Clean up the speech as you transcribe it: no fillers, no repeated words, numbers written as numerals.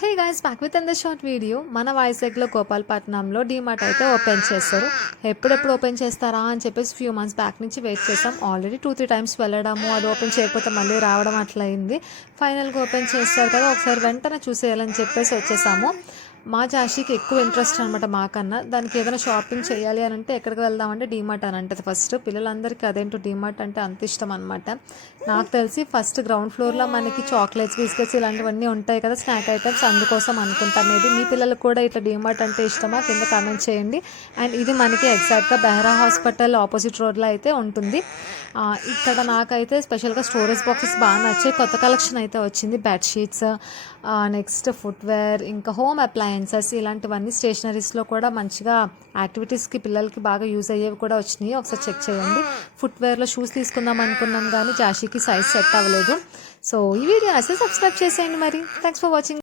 Hey guys, back with the short video. మన వైజాగ్లో గోపాలపట్నంలో డీమార్ట్ అయితే ఓపెన్ చేస్తారు. ఎప్పుడెప్పుడు ఓపెన్ చేస్తారా అని చెప్పేసి ఫ్యూ మంత్స్ బ్యాక్ నుంచి వెయిట్ చేస్తాం. ఆల్రెడీ 2-3 టైమ్స్ వెళ్ళడము, అది ఓపెన్ చేయకపోతే మళ్ళీ రావడం అట్లా అయింది. ఫైనల్గా ఓపెన్ చేస్తారు కదా, ఒకసారి వెంటనే చూసేయాలని చెప్పేసి వచ్చేసాము. మా జాషికి ఎక్కువ ఇంట్రెస్ట్ అనమాట మాకన్నా. దానికి ఏదైనా షాపింగ్ చేయాలి అని అంటే ఎక్కడికి వెళ్దామంటే డీమార్ట్ అని అంటది ఫస్ట్. పిల్లలందరికీ అదేంటో డీమార్ట్ అంటే అంత ఇష్టం అనమాట. నాకు తెలిసి ఫస్ట్ గ్రౌండ్ ఫ్లోర్లో మనకి చాక్లెట్స్, బిస్కెట్స్ ఇలాంటివన్నీ ఉంటాయి కదా, స్నాక్ ఐటమ్స్, అందుకోసం అనుకుంటాం. మేబీ మీ పిల్లలకు కూడా ఇట్లా డీమార్ట్ అంటే ఇష్టమా కింద కామెంట్ చేయండి. అండ్ ఇది మనకి ఎగ్జాక్ట్గా బెహ్రా హాస్పిటల్ ఆపోజిట్ రోడ్లో అయితే ఉంటుంది. ఇక్కడ నాకైతే స్పెషల్గా స్టోరేజ్ బాక్సెస్ బాగా నచ్చాయి. కొత్త కలెక్షన్ అయితే వచ్చింది. బెడ్షీట్స్, నెక్స్ట్ ఫుట్వేర్, ఇంకా హోమ్ అప్లయన్సెస్, ఇలాంటివన్నీ స్టేషనరీస్లో కూడా మంచిగా యాక్టివిటీస్కి పిల్లలకి బాగా యూజ్ అయ్యేవి కూడా వచ్చినాయి. ఒకసారి చెక్ చేయండి. ఫుట్వేర్లో షూస్ తీసుకుందాం అనుకున్నాం కానీ జాషికి సైజ్ సెట్ అవ్వలేదు. సో ఈ వీడియో అయితే సబ్స్క్రైబ్ చేసేయండి. మరి థ్యాంక్స్ ఫర్ వాచింగ్.